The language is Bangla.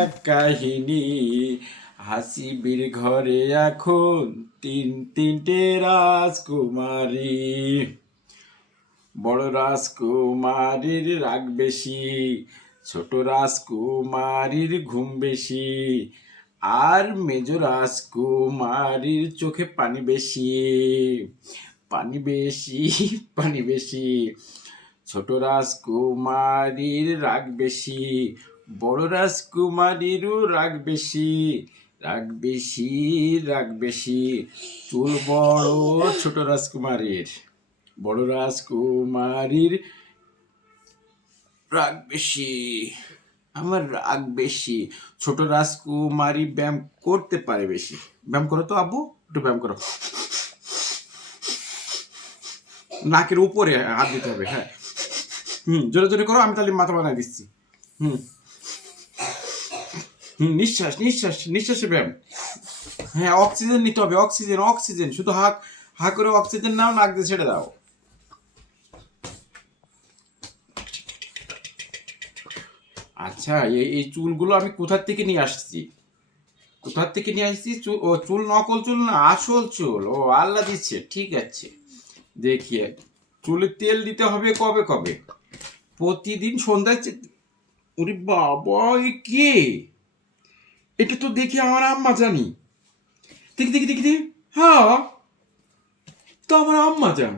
এক কাহিনী হাসিবির ঘরে এখন তিনটে রাজকুমারী। বড় রাজকুমারীর রাগ বেশি, ছোট রাজকুমারীর ঘুম বেশি, আর মেজ রাজকুমারীর চোখে পানি বেশি। পানি বেশি, পানি বেশি। ছোট রাজকুমারীর রাগ বেশি, বড় রাজকুমারীরও রাগ বেশি। রাগ বেশি, রাগ বেশি। চুল বড় ছোট রাজকুমারীর, বড় রাজকুমারীর রাগ বেশি। আমার রাগ বেশি। ছোট রাজকুমারী ব্যায়াম করতে পারে বেশি। ব্যায়াম করো তো আব্বু, একটু ব্যায়াম করো। নাকের উপরে হাত দিতে হবে, হ্যাঁ। জোরে জোরে করো, আমি তাহলে মাথা বানাই দিচ্ছি। নিঃশ্বাস নিঃশ্বাস নিঃশ্বাসে ব্যায়াম। হ্যাঁ, অক্সিজেন নিতে হবে, অক্সিজেন অক্সিজেন। শুধু হা করে অক্সিজেন নাও, নাক দিয়ে ছেড়ে দাও। আচ্ছা, এই চুলগুলো আমি কোথার থেকে নিয়ে আসছি? কোথার থেকে নিয়ে আসছি? ও চুল নকল চুল না, আসল চুল। ও আল্লাহ দিচ্ছে, ঠিক আছে। দেখিয়ে চুলে তেল দিতে হবে কবে কবে? প্রতিদিন সন্ধ্যায়। ওরে বাবা, এ কে? এটা তো দেখি আমার আম্মা জানি। দেখি দেখি দেখি দেখি। হ্যাঁ, তো আমার আম্মা জান।